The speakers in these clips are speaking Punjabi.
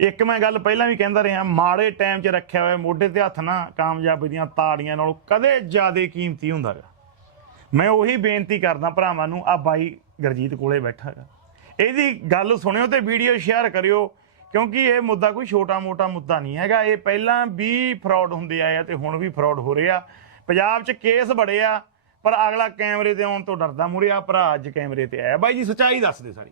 ਇੱਕ ਮੈਂ ਗੱਲ ਪਹਿਲਾਂ ਵੀ ਕਹਿੰਦਾ ਰਿਹਾ, ਮਾੜੇ ਟਾਈਮ 'ਚ ਰੱਖਿਆ ਹੋਇਆ ਮੋਢੇ ਤੇ ਹੱਥ ਨਾ ਕਾਮਯਾਬੀ ਦੀਆਂ ਤਾੜੀਆਂ ਨਾਲੋਂ ਕਦੇ ਜ਼ਿਆਦਾ ਕੀਮਤੀ ਹੁੰਦਾ ਗਾ। ਮੈਂ ਉਹੀ ਬੇਨਤੀ ਕਰਦਾ ਭਰਾਵਾਂ ਨੂੰ ਆ ਬਾਈ ਗਰਜੀਤ ਕੋਲੇ ਬੈਠਾ ਹੈਗਾ ਇਹਦੀ ਗੱਲ ਸੁਣਿਓ ਤੇ ਵੀਡੀਓ ਸ਼ੇਅਰ ਕਰਿਓ, ਕਿਉਂਕਿ ਇਹ ਮੁੱਦਾ ਕੋਈ ਛੋਟਾ-ਮੋਟਾ ਮੁੱਦਾ ਨਹੀਂ ਹੈਗਾ। ਇਹ ਪਹਿਲਾਂ ਵੀ ਫਰਾਡ ਹੁੰਦੇ ਆਏ ਆ ਤੇ ਹੁਣ ਵੀ ਫਰਾਡ ਹੋ ਰਿਹਾ ਪੰਜਾਬ 'ਚ ਕੇਸ ਬੜੇ ਆ, ਪਰ ਅਗਲਾ ਕੈਮਰੇ ਤੇ ਆਉਣ ਤੋਂ ਡਰਦਾ ਮੁੜਿਆ ਭਰਾ ਅੱਜ ਕੈਮਰੇ ਤੇ ਆਇਆ। ਬਾਈ ਜੀ, ਸੱਚਾਈ ਦੱਸ ਦੇ ਸਾਰੀ।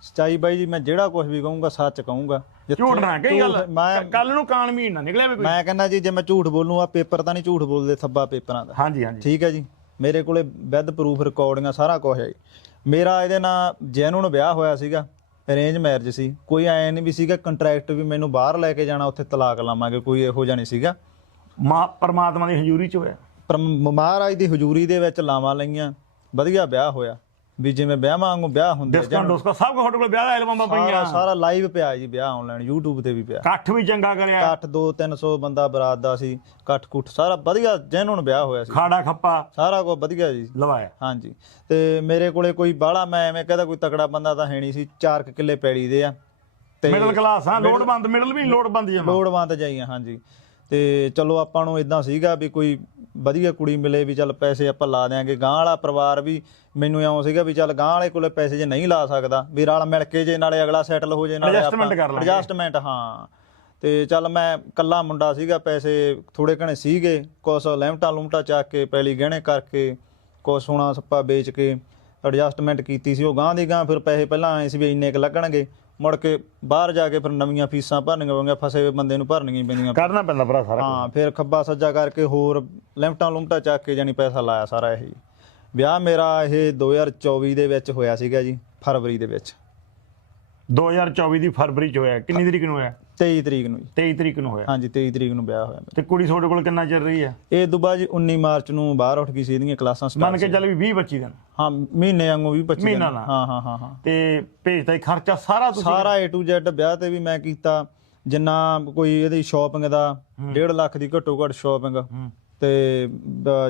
ਸਚਾਈ ਬਾਈ ਜੀ ਮੈਂ ਜਿਹੜਾ ਕੁਝ ਵੀ ਕਹੂੰਗਾ ਸੱਚ ਕਹੂੰਗਾ। ਜਿੱਥੇ ਝੂਠ ਨਾ ਕਹੀ ਗੱਲ। ਝੂਠ- ਮੈਂ ਕੱਲ ਨੂੰ ਕਾਨ ਮੀਨ ਨਾ ਨਿਕਲਿਆ ਵੀ ਕੋਈ। ਮੈਂ ਕਹਿੰਦਾ ਜੀ ਜੇ ਮੈਂ ਝੂਠ ਬੋਲੂੰ ਆ ਪੇਪਰ ਤਾਂ ਨਹੀਂ ਝੂਠ ਬੋਲਦੇ ਥੱਬਾ ਪੇਪਰਾਂ ਦਾ। ਹਾਂਜੀ ਹਾਂਜੀ। ਠੀਕ ਹੈ ਜੀ? ਮੇਰੇ ਕੋਲੇ ਵਿਦ ਪ੍ਰੂਫ ਰਿਕਾਰਡਿੰਗਾਂ ਸਾਰਾ ਕੁਝ ਹੈ ਜੀ। ਮੇਰਾ ਇਹਦੇ ਨਾਲ ਜੈਨੂਨ ਵਿਆਹ ਹੋਇਆ ਸੀਗਾ ਅਰੇਂਜ ਮੈਰਿਜ ਸੀ। ਕੋਈ ਐ ਨਹੀਂ ਵੀ ਸੀਗਾ ਕੰਟਰੈਕਟ ਵੀ ਮੈਨੂੰ ਬਾਹਰ ਲੈ ਕੇ ਜਾਣਾ ਉੱਥੇ ਤਲਾਕ ਲਾਵਾਂਗੇ ਕੋਈ ਇਹੋ ਜਿਹਾ ਨਹੀਂ ਸੀਗਾ। ਮਾ ਪਰਮਾਤਮਾ ਦੀ ਹਜ਼ੂਰੀ 'ਚ ਹੋਇਆ। ਪਰ ਮ- ਮਹਾਰਾਜ ਦੀ ਹਜ਼ੂਰੀ ਦੇ ਵਿੱਚ ਲਾਵਾਂ ਲਈਆਂ। ਵਧੀਆ ਵਿਆਹ ਹੋਇਆ। ਵੀ ਜਿਵੇਂ ਵਿਆਹ ਵਾਂਗੂ ਵਿਆਹ ਹੁੰਦੇ ਡਿਸਕਾਂ ਡੋਸਕਾ ਸਭ ਕੁਝ ਤੁਹਾਡੇ ਕੋਲ ਵਿਆਹ ਦਾ ਐਲਬਮਾਂ ਸਾਰਾ ਪਈਆਂ। ਸਾਰਾ ਲਾਈਵ ਪਿਆ ਜੀ ਵਿਆਹ ਆਨਲਾਈਨ YouTube ਤੇ ਵੀ ਪਿਆ। ਇਕੱਠ ਵੀ ਚੰਗਾ ਕਰਿਆ। ਇਕੱਠ 2 300 ਬੰਦਾ ਬਰਾਤ ਦਾ ਸੀ ਇਕੱਠ ਕੁੱਠ ਸਾਰਾ ਵਧੀਆ ਜੈਨੂਨ ਵਿਆਹ ਹੋਇਆ ਸੀ। ਖਾੜਾ ਖੱਪਾ। ਸਾਰਾ ਕੁਝ ਵਧੀਆ ਜੀ। ਲਵਾਇਆ। ਹਾਂਜੀ। ਤੇ ਮੇਰੇ ਕੋਲੇ ਕੋਈ ਬਾਹਲਾ ਮੈਂ ਐਵੇਂ ਕਹਦਾ ਕੋਈ ਤਕੜਾ ਬੰਦਾ ਤਾਂ ਹੈ ਨਹੀਂ ਸੀ 4 ਕਿੱਲੇ ਪੈੜੀ ਦੇ ਆ। ਤੇ ਮਿਡਲ ਕਲਾਸ ਆ ਲੋੜਵੰਦ ਮਿਡਲ ਵੀ ਲੋੜਵੰਦ ਜਮਾ ਲੋੜਵੰਦ ਜਾਈਆਂ ਹਾਂਜੀ। ਤੇ ਚਲੋ ਆਪਾਂ ਨੂੰ ਇਦਾਂ ਸੀਗਾ ਵੀ ਕੋਈ ਵਧੀਆ ਕੁੜੀ ਮਿਲੇ ਵੀ ਚੱਲ ਪੈਸੇ ਆਪਾਂ ਲਾ ਦਿਆਂਗੇ। ਗਾਂ ਵਾਲਾ ਪਰਿਵਾਰ ਵੀ ਮੈਨੂੰ ਇਉਂ ਸੀਗਾ ਵੀ ਚੱਲ ਗਾਂ ਵਾਲੇ ਕੋਲੇ ਪੈਸੇ ਜੇ ਨਹੀਂ ਲਾ ਸਕਦਾ ਵੀ ਰਲ ਮਿਲ ਕੇ ਜੇ ਨਾਲੇ ਅਗਲਾ ਸੈਟਲ ਹੋ ਜੇ ਨਾਲੇ ਲਾਂਗੇ। ਐਡਜਸਟਮੈਂਟ ਹਾਂ। ਤੇ ਚੱਲ ਮੈਂ ਕੱਲਾ ਮੁੰਡਾ ਸੀਗਾ ਪੈਸੇ ਥੋੜੇ ਘਣੇ ਸੀਗੇ ਕੁਛ ਲਿਮਟਾਂ ਲੁਮਟਾ ਚੱਕ ਕੇ ਪੈਲੀ ਗਹਿਣੇ ਕਰਕੇ ਕੁਛ ਸੋਨਾ ਸੱਪਾ ਵੇਚ ਕੇ ਐਡਜਸਟਮੈਂਟ ਕੀਤੀ ਸੀ। ਉਹ ਗਾਂ ਦੀ ਗਾਂ ਫਿਰ ਪੈਸੇ ਪਹਿਲਾਂ ਆਏ ਸੀ ਵੀ ਇੰਨੇ ਕੁ ਲੱਗਣਗੇ। ਮੁੜ ਕੇ ਬਾਹਰ ਜਾ ਕੇ ਫਿਰ ਨਵੀਆਂ ਫੀਸਾਂ ਭਰਨੀਆਂ ਪੈਣਗੀਆਂ ਫਸੇ ਹੋਏ ਬੰਦੇ ਨੂੰ ਭਰਨੀਆਂ ਹੀ ਪੈਂਦੀਆਂ। ਕਰਨਾ ਪੈਂਦਾ ਭਰਾ ਸਾਰਾ ਹਾਂ ਫਿਰ ਖੱਬਾ ਸੱਜਾ ਕਰਕੇ ਹੋਰ ਲਿਮਟਾਂ ਲੁਮਟਾਂ ਚੱਕ ਕੇ ਜਾਨੀ ਪੈਸਾ ਲਾਇਆ ਸਾਰਾ ਇਹ। ਵਿਆਹ ਮੇਰਾ ਇਹ 2024 ਦੇ ਵਿੱਚ ਹੋਇਆ ਸੀਗਾ ਜੀ ਫਰਵਰੀ ਦੇ ਵਿੱਚ। 2024 ਦੀ ਫਰਵਰੀ ਚ ਹੋਇਆ ਕਿੰਨੀ ਤਰੀਕ ਨੂੰ ਹੋਇਆ? 23 ਤਰੀਕ ਨੂੰ ਜੀ। 23 ਤਰੀਕ ਨੂੰ ਹੋਇਆ। ਹਾਂਜੀ 23 ਤਰੀਕ ਨੂੰ ਵਿਆਹ ਹੋਇਆ ਤੇ ਕੁੜੀ ਤੁਹਾਡੇ ਕੋਲ ਕਿੰਨਾ ਚੱਲ ਰਹੀ ਆ ਇਹ ਦੁਬਾ ਜੀ 19 ਮਾਰਚ ਨੂੰ ਬਾਹਰ ਉੱਠ ਗਈ ਸੀ ਇਹਦੀਆਂ ਕਲਾਸਾਂ ਮੰਨ ਸਟਾਰਟ ਕੇ ਚੱਲ ਵੀ 20 25 ਦਿਨ। ਹਾਂ ਮਹੀਨੇ ਵਾਂਗੂ ਵੀ 25 ਮਹੀਨਾ। ਨਾਲ। ਹਾਂ ਹਾਂ ਹਾਂ ਹਾਂ। ਤੇ ਭੇਜਦਾ ਹੀ ਖਰਚਾ ਸਾਰਾ ਤੁਸੀਂ ਸਾਰਾ A to Z ਵਿਆਹ ਤੇ ਵੀ ਮੈਂ ਕੀਤਾ। ਜਿੰਨਾ ਕੋਈ ਇਹਦੀ ਸ਼ਾਪਿੰਗ ਦਾ 1.5 ਲੱਖ ਦੀ ਘੱਟੋ ਘੱਟ ਸ਼ਾਪਿੰਗ ਹੂੰ। ਤੇ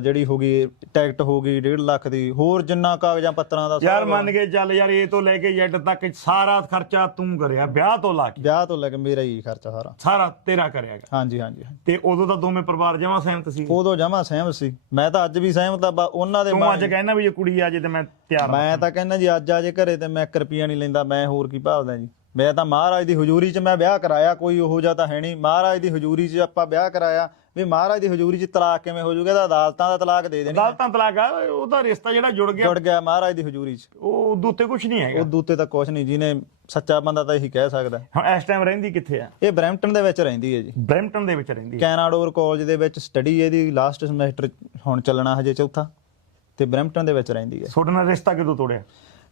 ਜਿਹੜੀ ਹੋ ਗਈ ਟਿਕਟ ਹੋ ਗਈ 1.5 ਲੱਖ ਦੀ। ਹੋਰ ਜਿੰਨਾ ਕਾਗਜ਼ਾਂ ਪੱਤਰਾਂ ਦਾ ਯਾਰ ਮੰਨ ਕੇ ਚੱਲ ਯਾਰ ਇਹ ਤੋਂ ਲੈ ਕੇ ਜੈਟ ਤੱਕ ਸਾਰਾ ਖਰਚਾ ਤੂੰ ਕਰਿਆ ਵਿਆਹ ਤੋਂ ਲਾ ਕੇ। ਵਿਆਹ ਤੋਂ ਲੈ ਕੇ ਮੇਰਾ ਹੀ ਖਰਚਾ ਸਾਰਾ। ਸਾਰਾ ਤੇਰਾ ਕਰਿਆ ਗਿਆ ਹਾਂਜੀ ਹਾਂਜੀ ਤੇ ਉਦੋਂ ਤਾਂ ਦੋਵੇਂ ਪਰਿਵਾਰ ਜਮਾ ਸਹਿਮਤ ਸੀ। ਉਦੋਂ ਜਮਾ ਸਹਿਮਤ ਸੀ। ਮੈਂ ਤਾਂ ਅੱਜ ਵੀ ਸਹਿਮਤ ਆ ਬਾ- ਉਹਨਾਂ ਦੇ ਤੂੰ ਅੱਜ ਕਹਿਣਾ ਵੀ ਜੇ ਕੁੜੀ ਆ ਜੇ ਤੇ ਮੈਂ ਤਿਆਰ ਹਾਂ ਮੈਂ ਤਾਂ ਕਹਿੰਦਾ ਜੀ ਅੱਜ ਆ ਜੇ ਘਰੇ ਤੇ ਮੈਂ 1 ਰੁਪਿਆ ਨਹੀਂ ਲੈਂਦਾ ਮੈਂ ਹੋਰ ਕੀ ਭਾਲਦਾ ਜੀ? ਮੈਂ ਤਾਂ ਮਹਾਰਾਜ ਦੀ ਹਜ਼ੂਰੀ 'ਚ ਮੈਂ ਵਿਆਹ ਕਰਾਇਆ ਕੋਈ ਉਹੋ ਜਿਹਾ ਤਾਂ ਹੈ ਨਹੀਂ। ਮਹਾਰਾਜ ਦੀ ਹਜ਼ੂਰੀ 'ਚ ਆਪਾਂ ਵਿਆਹ ਕਰਾਇਆ। ਵੀ ਮਹਾਰਾਜ ਦੀ ਹਜ਼ੂਰੀ 'ਚ ਤਲਾਕ ਕਿਵੇਂ ਹੋ ਜਾਊਗਾ ਤਾਂ ਅਦਾਲਤਾਂ ਦਾ ਤਲਾਕ ਦੇ ਦੇਣੀ ਅਦਾਲਤਾਂ ਤਲਾਕ ਆ ਉਹਦਾ ਰਿਸ਼ਤਾ ਜਿਹੜਾ ਜੁੜ ਗਿਆ। ਜੁੜ ਗਿਆ ਮਹਾਰਾਜ ਦੀ ਹਜ਼ੂਰੀ 'ਚ। ਉਹ ਉਦੋਂ ਉੱਤੇ ਕੁਝ ਨਹੀਂ ਹੈਗਾ। ਉਹ ਦੂਤੇ ਤਾਂ ਕੁਛ ਨਹੀਂ ਜਿਹਨੇ ਸੱਚਾ ਬੰਦਾ ਤਾਂ ਇਹੀ ਕਹਿ ਸਕਦਾ। ਹੁਣ ਇਸ ਟਾਈਮ ਰਹਿੰਦੀ ਕਿੱਥੇ ਆ? ਇਹ ਬਰੈਂਪਟਨ ਦੇ ਵਿੱਚ ਰਹਿੰਦੀ ਹੈ ਜੀ। ਬ੍ਰੈਂਪਟਨ ਦੇ ਵਿੱਚ ਰਹਿੰਦੀ ਆ ਕੈਨਾਡੋਰ ਕਾਲਜ ਦੇ ਵਿੱਚ ਸਟੱਡੀ ਇਹਦੀ ਲਾਸਟ ਸਮੈਸਟਰ ਹੁਣ ਚੱਲਣਾ ਹਜੇ ਚੌਥਾ। ਤੇ ਬਰੈਂਪਟਨ ਦੇ ਵਿੱਚ ਰਹਿੰਦੀ ਹੈ। ਤੁਹਾਡੇ ਨਾਲ ਰਿਸ਼ਤਾ ਕਿਦੋਂ ਤੋੜਿਆ?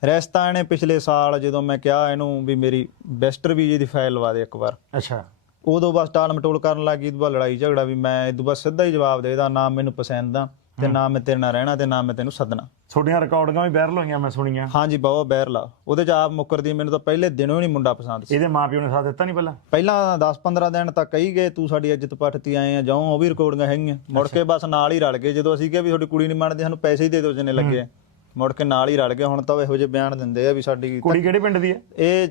ਰੈਸਤਾ ਇਹਨੇ ਪਿਛਲੇ ਸਾਲ ਜਦੋਂ ਮੈਂ ਕਿਹਾ ਇਹਨੂੰ ਵੀ ਮੇਰੀ ਵੈਸਟਰ ਵੀਜ਼ੇ ਦੀ ਫਾਈਲ ਲਵਾ ਦੇ ਇੱਕ ਵਾਰ। ਅੱਛਾ। ਉਦੋਂ ਬਸ ਟਾਲ ਮਟੋਲ ਕਰਨ ਲੱਗੀ ਦੁਬਾਰਾ ਲੜਾਈ ਝਗੜਾ ਵੀ ਮੈਂ ਇਦੋਂ ਬਸ ਸਿੱਧਾ ਹੀ ਜਵਾਬ ਦੇਦਾ ਨਾ ਮੈਨੂੰ ਪਸੰਦ ਆ ਤੇ ਨਾ ਮੈਂ ਤੇਰੇ ਨਾਲ ਰਹਿਣਾ ਤੇ ਨਾ ਮੈਂ ਤੈਨੂੰ ਸੱਦਣਾ। ਤੁਹਾਡੀਆਂ ਰਿਕਾਰਡਿੰਗਾਂ ਵੀ ਵਾਇਰਲ ਹੋਈਆਂ ਮੈਂ ਸੁਣੀਆਂ। ਹਾਂਜੀ ਬਹੁਤ ਬਹਿਰ ਲਾ ਉਹਦੇ ਚ ਆਪ ਮੁੱਕਰਦੀ ਮੈਨੂੰ ਤਾਂ ਪਹਿਲੇ ਦਿਨੋਂ ਹੀ ਨਹੀਂ ਮੁੰਡਾ ਪਸੰਦ ਸੀ। ਇਹਦੇ ਮਾਪਿਓ ਨੇ ਸਾਥ ਦਿੱਤਾ ਨਹੀਂ ਪਹਿਲਾਂ? ਪਹਿਲਾਂ 10-15 ਦਿਨ ਤੱਕ ਕਹੀ ਗਏ ਤੂੰ ਸਾਡੀ ਇੱਜ਼ਤ ਪੱਟਤੀ ਆਏ ਆ ਜਾਉਂ ਉਹ ਵੀ ਰਿਕਾਰਡਿੰਗਾਂ ਹੈਗੀਆਂ। ਮੁੜ ਕੇ ਬਸ ਨਾਲ ਹੀ ਰਲ ਗਏ। ਜਦੋਂ ਅਸੀਂ ਕਿਹਾ ਵੀ ਤੁਹਾਡੀ ਕੁੜੀ ਨਹੀਂ ਮੰਨਦੇ ਸਾਨੂੰ ਪੈਸੇ ਹੀ ਦੇ ਦਿਓ ਜਿੰਨੇ ਲੱਗੇ। ਆ। ਮੁੜ ਕੇ ਨਾਲ ਹੀ ਰਲ ਗਏ। ਹੁਣ ਤਾਂ ਉਹ ਇਹੋ ਜਿਹੇ ਬਿਆਨ ਦਿੰਦੇ ਆ ਵੀ ਸਾਡੀ ਕੁੜੀ ਕਿਹੜੇ ਪਿੰਡ ਦੀ ਹੈ? ਇਹ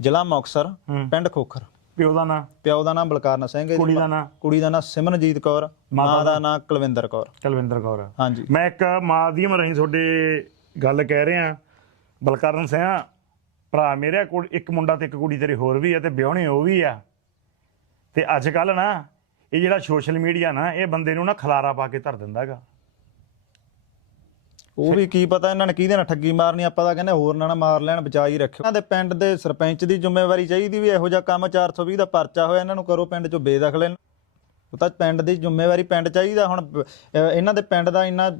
ਜ਼ਿਲ੍ਹਾ ਮੁਕਤਸਰ ਹੂੰ। ਪਿੰਡ ਖੋਖਰ। ਪਿਓ ਦਾ ਨਾਂ? ਪਿਓ ਦਾ ਨਾਮ ਬਲਕਾਰਨ ਸਿੰਘ ਹੈ ਜੀ। ਕੁੜੀ ਦਾ ਨਾਂ? ਕੁੜੀ ਦਾ ਨਾਮ ਸਿਮਰਨਜੀਤ ਕੌਰ ਮਾਂ ਦਾ ਨਾਮ ਕੁਲਵਿੰਦਰ ਕੌਰ। ਕੁਲਵਿੰਦਰ ਕੌਰ। ਹਾਂਜੀ। ਮੈਂ ਇੱਕ ਮਾਧਿਅਮ ਰਹੀ ਤੁਹਾਡੇ ਗੱਲ ਕਹਿ ਰਿਹਾ। ਬਲਕਰਨ ਸਿੰਘ ਭਰਾ ਮੇਰੇ ਕੋਲ ਇੱਕ ਮੁੰਡਾ ਤੇ ਇੱਕ ਕੁੜੀ ਤੇਰੇ ਹੋਰ ਵੀ ਆ ਤੇ ਵਿਆਹਣੇ ਉਹ ਵੀ ਆ। ਤੇ ਅੱਜ ਕੱਲ ਨਾ ਇਹ ਜਿਹੜਾ ਸੋਸ਼ਲ ਮੀਡੀਆ ਨਾ ਇਹ ਬੰਦੇ ਨੂੰ ਨਾ ਖਲਾਰਾ ਪਾ ਕੇ ਧਰ ਦਿੰਦਾਗਾ ਉਹ ਵੀ ਕੀ ਪਤਾ ਇਹਨਾਂ ਨੇ ਕਿਹਦੇ ਨਾਲ ਠੱਗੀ ਮਾਰਨੀ ਆਪਾਂ ਤਾਂ ਕਹਿੰਦੇ ਹੋਰ ਨਾ ਨਾ ਮਾਰ ਲੈਣ ਬਚਾ ਹੀ ਰੱਖਿਓ। ਇਹਨਾਂ ਦੇ ਪਿੰਡ ਦੇ ਸਰਪੰਚ ਦੀ ਜ਼ਿੰਮੇਵਾਰੀ ਚਾਹੀਦੀ ਵੀ ਇਹੋ ਜਿਹਾ ਕੰਮ 420 ਦਾ ਪਰਚਾ ਹੋਇਆ ਇਹਨਾਂ ਨੂੰ ਕਰੋ ਪਿੰਡ ਚੋਂ ਬੇਦਖਲ ਇਹਨੂੰ। ਉਹ ਤਾਂ ਪਿੰਡ ਦੀ ਜ਼ਿੰਮੇਵਾਰੀ ਪਿੰਡ ਚਾਹੀਦਾ ਹੁਣ ਇਹਨਾਂ ਦੇ ਪਿੰਡ ਦਾ ਇੰਨਾ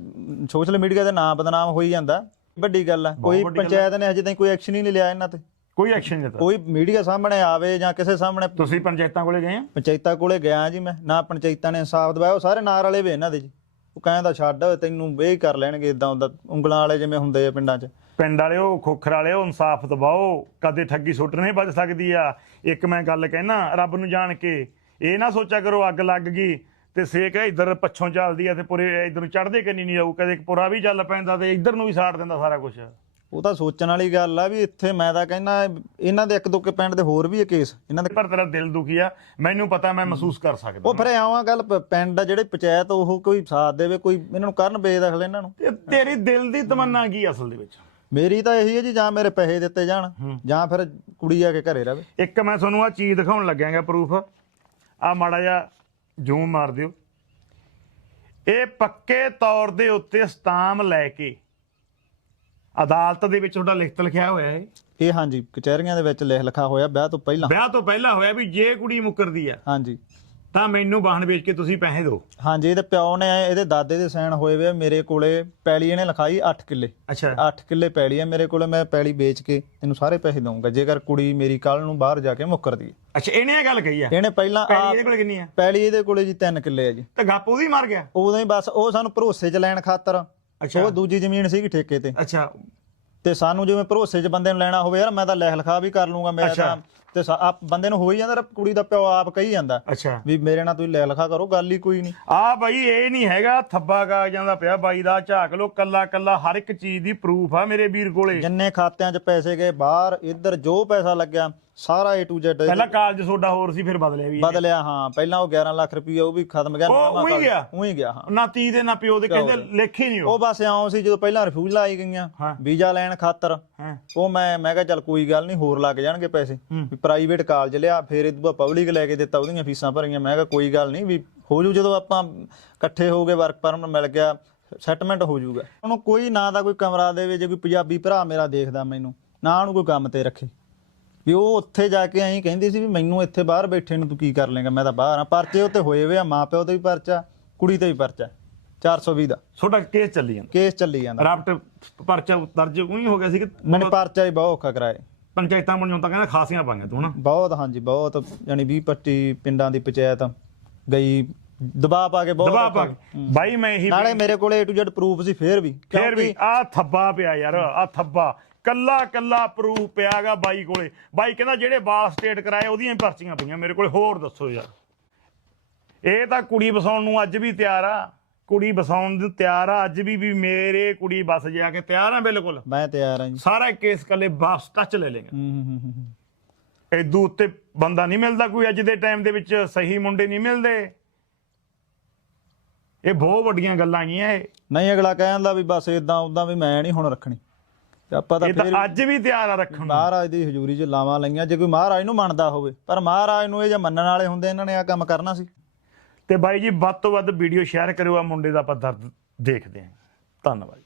ਸੋਸ਼ਲ ਮੀਡੀਆ ਦੇ ਨਾਂ ਬਦਨਾਮ ਹੋਈ ਜਾਂਦਾ। ਵੱਡੀ ਗੱਲ ਆ ਕੋਈ। ਪੰਚਾਇਤ ਨੇ ਅਜੇ ਤਾਈਂ ਕੋਈ ਐਕਸ਼ਨ ਹੀ ਨਹੀਂ ਲਿਆ ਇਹਨਾਂ ਤੇ। ਕੋਈ ਐਕਸ਼ਨ ਨਹੀਂ ਕੋਈ ਮੀਡੀਆ ਸਾਹਮਣੇ ਆਵੇ ਜਾਂ ਕਿਸੇ ਸਾਹਮਣੇ ਤੁਸੀਂ ਪੰਚਾਇਤਾਂ ਕੋਲੇ ਗਏ ਆ? ਪੰਚਾਇਤਾਂ ਕੋਲੇ ਗਿਆ ਜੀ ਮੈਂ ਨਾ ਪੰਚਾਇਤਾਂ ਨੇ ਇਨਸਾਫ ਦਵਾਇਆ ਉਹ ਸਾਰੇ ਨਾਲ ਵਾਲੇ ਵੇ ਇਹਨਾਂ ਦੇ ਜੀ। ਉਹ ਕਹਿੰਦਾ ਛੱਡ, ਤੈਨੂੰ ਇਹ ਹੀ ਕਰ ਲੈਣਗੇ ਇਦਾਂ ਹੁੰਦਾ, ਉਂਗਲਾਂ ਵਾਲੇ ਜਿਵੇਂ ਹੁੰਦੇ ਆ ਪਿੰਡਾਂ 'ਚ। ਪਿੰਡ ਵਾਲਿਓ ਖੋਖਰ ਵਾਲਿਓ ਇਨਸਾਫ ਦਵਾਓ, ਕਦੇ ਠੱਗੀ ਸੁੱਟ ਨਹੀਂ ਬਚ ਸਕਦੀ ਆ। ਇੱਕ ਮੈਂ ਗੱਲ ਕਹਿਣਾ, ਰੱਬ ਨੂੰ ਜਾਣ ਕੇ, ਇਹ ਨਾ ਸੋਚਿਆ ਕਰੋ ਅੱਗ ਲੱਗ ਗਈ ਤੇ ਸੇਕ ਇਧਰ ਪੱਛੋਂ ਚੱਲਦੀ ਆ ਤੇ ਪੂਰੇ ਇਧਰ ਨੂੰ ਚੜਦੇ ਕਿ ਨਹੀਂ ਆਊ ਕਦੇ ਪੁਰਾ ਵੀ ਚੱਲ ਪੈਂਦਾ ਤੇ ਇਧਰ ਨੂੰ ਵੀ ਸਾੜ ਦਿੰਦਾ ਸਾਰਾ ਕੁਝ ਉਹ ਤਾਂ ਸੋਚਣ ਵਾਲੀ ਗੱਲ ਆ ਵੀ ਇੱਥੇ ਮੈਂ ਤਾਂ ਕਹਿੰਦਾ ਇਹਨਾਂ ਦੇ ਇੱਕ ਦੋ ਕੇ ਪਿੰਡ ਦੇ ਹੋਰ ਵੀ ਇਹ ਕੇਸ ਇਹਨਾਂ ਦੇ ਪਰ ਤੇਰਾ ਦਿਲ ਦੁਖੀ ਆ ਮੈਨੂੰ ਪਤਾ ਮੈਂ ਮਹਿਸੂਸ ਕਰ ਸਕਦਾ। ਉਹ ਫਿਰ ਆਵਾਂ ਗੱਲ ਪ- ਪਿੰਡ ਆ ਜਿਹੜੇ ਪੰਚਾਇਤ ਉਹ ਕੋਈ ਸਾਥ ਦੇਵੇ ਕੋਈ ਇਹਨਾਂ ਨੂੰ ਕਰਨ ਬੇਦਖਲ ਇਹਨਾਂ ਨੂੰ। ਤੇ ਤੇਰੀ ਦਿਲ ਦੀ ਤਮੰਨਾ ਕੀ ਅਸਲ ਦੇ ਵਿੱਚ? ਮੇਰੀ ਤਾਂ ਇਹੀ ਹੈ ਜੀ ਜਾਂ ਮੇਰੇ ਪੈਸੇ ਦਿੱਤੇ ਜਾਣ ਜਾਂ ਫਿਰ ਕੁੜੀ ਆ ਕੇ ਘਰੇ ਰਵੇ। ਇੱਕ ਮੈਂ ਤੁਹਾਨੂੰ ਆ ਚੀਜ਼ ਦਿਖਾਉਣ ਲੱਗਿਆਗਾ ਪ੍ਰੂਫ ਆ ਮਾੜਾ ਜਿਹਾ ਜ਼ੂਮ ਮਾਰ ਦਿਓ। ਇਹ ਪੱਕੇ ਤੌਰ ਦੇ ਉੱਤੇ ਸਤਾਮ ਲੈ ਕੇ ਅਦਾਲਤ ਦੇ ਵਿੱਚ ਤੁਹਾਡਾ ਲਿਖਤ ਲਿਖਿਆ ਹੋਇਆ ਹੈ। ਇਹ ਹਾਂਜੀ ਕਚਹਿਰੀਆਂ ਦੇ ਵਿੱਚ ਲਿਖ ਲਿਖਾ ਹੋਇਆ ਵਿਆਹ ਤੋਂ ਪਹਿਲਾਂ। ਵਿਆਹ ਤੋਂ ਪਹਿਲਾਂ ਹੋਇਆ ਵੀ ਜੇ ਕੁੜੀ ਮੁਕਰਦੀ ਆ ਹਾਂਜੀ। ਤਾਂ ਮੈਨੂੰ ਵਾਹਨ ਵੇਚ ਕੇ ਤੁਸੀਂ ਪੈਸੇ ਦਿਓ। ਹਾਂਜੀ ਇਹਦੇ ਪਿਓ ਨੇ ਇਹਦੇ ਦਾਦੇ ਦੇ ਸਾਈਨ ਹੋਏ ਵੇ ਆ, ਮੇਰੇ ਕੋਲੇ ਪੈਲੀ ਇਹਨੇ ਲਿਖਾਈ 8 ਕਿੱਲੇ। ਅੱਛਾ। 8 ਕਿੱਲੇ ਪੈਲੀ ਹੈ ਮੇਰੇ ਕੋਲੇ ਮੈਂ ਪੈਲੀ ਵੇਚ ਕੇ ਤੈਨੂੰ ਸਾਰੇ ਪੈਸੇ ਦਊਂਗਾ ਜੇਕਰ ਕੁੜੀ ਮੇਰੀ ਕੱਲ ਨੂੰ ਬਾਹਰ ਜਾ ਕੇ ਮੁੱਕਰਦੀ ਹੈ ਅੱਛਾ ਇਹਨੇ ਇਹ ਗੱਲ ਕਹੀ ਆ? ਇਹਨੇ ਪਹਿਲਾਂ ਪੈਲੀ ਆ ਇਹਦੇ ਕੋਲ ਕਿੰਨੀ ਆ? ਪੈਲੀ ਇਹਦੇ ਕੋਲੇ ਜੀ 3 ਕਿੱਲੇ ਹੈ ਜੀ। ਤੇ ਗੱਪ ਉਹਦੀ ਮਰ ਗਿਆ? ਉਦੋਂ ਹੀ ਬਸ ਉਹ ਸਾਨੂੰ ਭਰੋਸੇ 'ਚ ਲੈਣ ਖਾਤਰ ਅੱਛਾ। ਉਹ ਦੂਜੀ ਜ਼ਮੀਨ ਸੀਗੀ ਠੇਕੇ ਤੇ। ਅੱਛਾ। ਤੇ ਸਾਨੂੰ ਜਿਵੇਂ ਭਰੋਸੇ 'ਚ ਬੰਦੇ ਨੂੰ ਲੈਣਾ ਹੋਵੇ ਯਾਰ ਮੈਂ ਤਾਂ ਲਿਖ ਲਿਖਾ ਵੀ ਕਰ ਲੂੰਗਾ ਮੇਰਾ। ਤਾਂ ਤੇ ਸਾ- ਆਪ ਬੰਦੇ ਨੂੰ ਹੋ ਹੀ ਜਾਂਦਾ ਕੁੜੀ ਦਾ ਪਿਓ ਆਪ ਕਹੀ ਜਾਂਦਾ। ਅੱਛਾ। ਵੀ ਮੇਰੇ ਨਾਲ ਤੁਸੀਂ ਲਿਖ ਲਿਖਾ ਕਰੋ ਗੱਲ ਹੀ ਕੋਈ ਨਹੀਂ। ਆ ਬਾਈ ਇਹ ਨਹੀਂ ਹੈਗਾ ਥੱਬਾ ਕਾਗਜ਼ਾਂ ਦਾ ਪਿਆ ਬਾਈ ਦਾ ਝਾਕ ਲੋ ਕੱਲਾ ਕੱਲਾ ਹਰ ਇੱਕ ਚੀਜ਼ ਦੀ ਪ੍ਰੂਫ ਆ ਮੇਰੇ ਵੀਰ ਕੋਲੇ। ਜਿੰਨੇ ਖਾਤਿਆਂ 'ਚ ਪੈਸੇ ਗਏ ਬਾਹਰ ਇੱਧਰ ਜੋ ਪੈਸਾ ਲੱਗਿਆ ਸਾਰਾ A to Z ਪਹਿਲਾਂ ਕਾਲਜ ਸੋਡਾ ਹੋਰ ਸੀ ਫਿਰ ਬਦਲਿਆ ਵੀ ਬਦਲਿਆ ਹਾਂ ਪਹਿਲਾਂ ਉਹ 11 ਲੱਖ ਰੁਪਏ ਉਹ ਵੀ ਖਤਮ ਗਿਆ ਉਹ ਉਹੀ ਗਿਆ? ਉਹੀ ਗਿਆ ਹਾਂ। ਨਾ ਤੀ ਦੇ ਨਾ ਪਿਓ ਦੇ ਕਹਿੰਦੇ ਲਿਖੇ ਨਹੀਂ ਉਹ। ਉਹ ਬਸ ਆਉਂ ਸੀ ਜਦੋਂ ਪਹਿਲਾਂ ਰਿਫਿਊਜ਼ਲ ਆਈ ਗਈਆਂ ਹਾਂ। ਵੀਜ਼ਾ ਲੈਣ ਖਾਤਰ ਹਾਂ। ਉਹ ਮੈਂ ਮੈਂ ਕਿਹਾ ਚੱਲ ਕੋਈ ਗੱਲ ਨਹੀਂ ਹੋਰ ਲੱਗ ਜਾਣਗੇ ਪੈਸੇ। ਵੀ ਪ੍ਰਾਈਵੇਟ ਕਾਲਜ ਲਿਆ ਫਿਰ ਇਹ ਪਬਲਿਕ ਲੈ ਕੇ ਦਿੱਤਾ ਉਹਦੀਆਂ ਫੀਸਾਂ ਭਰੀਆਂ। ਮੈਂ ਕਿਹਾ ਕੋਈ ਗੱਲ ਨਹੀਂ ਵੀ ਹੋ ਜੂ ਜਦੋਂ ਆਪਾਂ ਇਕੱਠੇ ਹੋ ਗਏ ਵਰਕ ਪਰਮਿਟ ਮਿਲ ਗਿਆ ਸੈਟਲਮੈਂਟ ਹੋ ਜਾਊਗਾ ਉਹਨੂੰ ਕੋਈ ਨਾ ਦਾ ਕੋਈ ਕਮਰਾ ਦੇਵੇ ਜੇ ਕੋਈ ਪੰਜਾਬੀ ਭਰਾ ਮੇਰਾ ਦੇਖਦਾ ਮੈਨੂੰ ਨਾ ਉਹਨੂੰ ਕੋਈ ਕੰਮ ਤੇ ਰੱਖੇ। ਵੀ ਉਹ ਉੱਥੇ ਜਾ ਕੇ ਐਂ ਕਹਿੰਦੀ ਸੀ ਵੀ ਮੈਨੂੰ ਇੱਥੇ ਬਾਹਰ ਬੈਠੇ ਨੂੰ ਤੂੰ ਕੀ ਕਰ ਲੇਗਾ ਮੈਂ ਤਾਂ ਬਾਹਰ ਆ ਪਰਚੇ ਉੱਤੇ ਹੋਏ ਵੇ ਆ ਮਾਂ ਪਿਓ ਤੇ ਵੀ ਪਰਚਾ ਕੁੜੀ ਤੇ ਵੀ ਪਰਚਾ 420 ਦਾ। ਛੋਟਾ ਕੇਸ ਚੱਲੀ ਜਾਂਦਾ। ਕੇਸ ਚੱਲੀ ਜਾਂਦਾ। ਰਾਪਟ ਪਰਚਾ ਦਰਜ ਉਹੀ ਹੋ ਗਿਆ ਸੀ ਕਿ ਮੈਨੇ ਪਰਚਾ ਹੀ ਬਹੁਤ ਔਖਾ ਕਰਾਏ ਪੰਚਾਇਤਾਂ ਬਣੀਆਂ ਤਾਂ ਕਹਿੰਦਾ ਖਾਸੀਆਂ ਪਾਈਆਂ ਤੂੰ ਨਾ। ਬਹੁਤ ਹਾਂਜੀ ਬਹੁਤ। ਯਾਨੀ 20 25 ਪਿੰਡਾਂ ਦੀ ਪੰਚਾਇਤ ਗਈ ਦਬਾਅ ਪਾ ਕੇ ਬਹੁਤ ਦਬਾਅ। ਪਾ ਕੇ। ਬਾਈ ਮੈਂ ਇਹੀ ਨਾਲੇ ਮੇਰੇ ਕੋਲ A to Z ਪ੍ਰੂਫ ਸੀ ਫੇਰ ਵੀ। ਫੇਰ ਵੀ ਆ ਥੱਬਾ ਪਿਆ ਯਾਰ ਆ ਥੱਬਾ। ਕੱਲਾ ਕੱਲਾ ਪ੍ਰੂਫ ਪਿਆਗਾ ਬਾਈ ਕੋਲੇ। ਬਾਈ ਕਹਿੰਦਾ ਜਿਹੜੇ ਬਾਲ ਸਟੇਟ ਕਰਾਏ ਉਹਦੀਆਂ ਪਰਚੀਆਂ ਪਈਆਂ ਮੇਰੇ ਕੋਲੇ। ਹੋਰ ਦੱਸੋ ਯਾਰ। ਇਹ ਤਾਂ ਕੁੜੀ ਵਸਾਉਣ ਨੂੰ ਅੱਜ ਵੀ ਤਿਆਰ ਆ। ਕੁੜੀ ਵਸਾਉਣ ਨੂੰ ਤਿਆਰ ਆ ਅੱਜ ਵੀ ਵੀ ਮੇਰੇ ਕੁੜੀ ਬਸ ਜਾ ਕੇ ਤਿਆਰ ਆ ਬਿਲਕੁਲ। ਮੈਂ ਤਿਆਰ ਹਾਂ ਜੀ। ਸਾਰਾ ਕੇਸ ਕੱਲੇ ਵਾਪਸ ਟੱਚ ਲੈ ਲੇਗਾ। ਹੂੰ ਹੂੰ ਹੂੰ ਹੂੰ। ਇਦੋਂ ਉੱਤੇ ਬੰਦਾ ਨਹੀਂ ਮਿਲਦਾ ਕੋਈ ਅੱਜ ਦੇ ਟਾਈਮ ਦੇ ਵਿੱਚ ਸਹੀ ਮੁੰਡੇ ਨਹੀਂ ਮਿਲਦੇ। ਇਹ ਬਹੁਤ ਵੱਡੀਆਂ ਗੱਲਾਂ ਆਈਆਂ ਇਹ। ਨਹੀਂ ਅਗਲਾ ਕਹਿੰਦਾ ਵੀ ਬਸ ਇਦਾਂ ਉਦਾਂ ਵੀ ਮੈਂ ਨਹੀਂ ਹੁਣ ਰੱਖਣੀ। ਤੇ ਆਪਾਂ ਤਾਂ ਇਹ ਫੇਰ ਤਾਂ ਅੱਜ ਵੀ ਤਿਆਰ ਆ ਰੱਖਣ ਨੂੰ। ਮਹਾਰਾਜ ਦੀ ਹਜ਼ੂਰੀ 'ਚ ਲਾਵਾਂ ਲਈਆਂ ਜੇ ਕੋਈ ਮਹਾਰਾਜ ਨੂੰ ਮੰਨਦਾ ਹੋਵੇ। ਪਰ ਮਹਾਰਾਜ ਨੂੰ ਇਹ ਜੇ ਮੰਨਣ ਵਾਲੇ ਹੁੰਦੇ ਇਹਨਾਂ ਨੇ ਆ ਕੰਮ ਕਰਨਾ ਸੀ। ਤੇ ਬਾਈ ਜੀ, ਵੱਧ ਤੋਂ ਵੱਧ ਵੀਡੀਓ ਸ਼ੇਅਰ ਕਰਿਓ ਆ ਮੁੰਡੇ ਦਾ ਆਪਾਂ ਦਰਦ ਦੇਖਦੇ ਹਾਂ। ਧੰਨਵਾਦ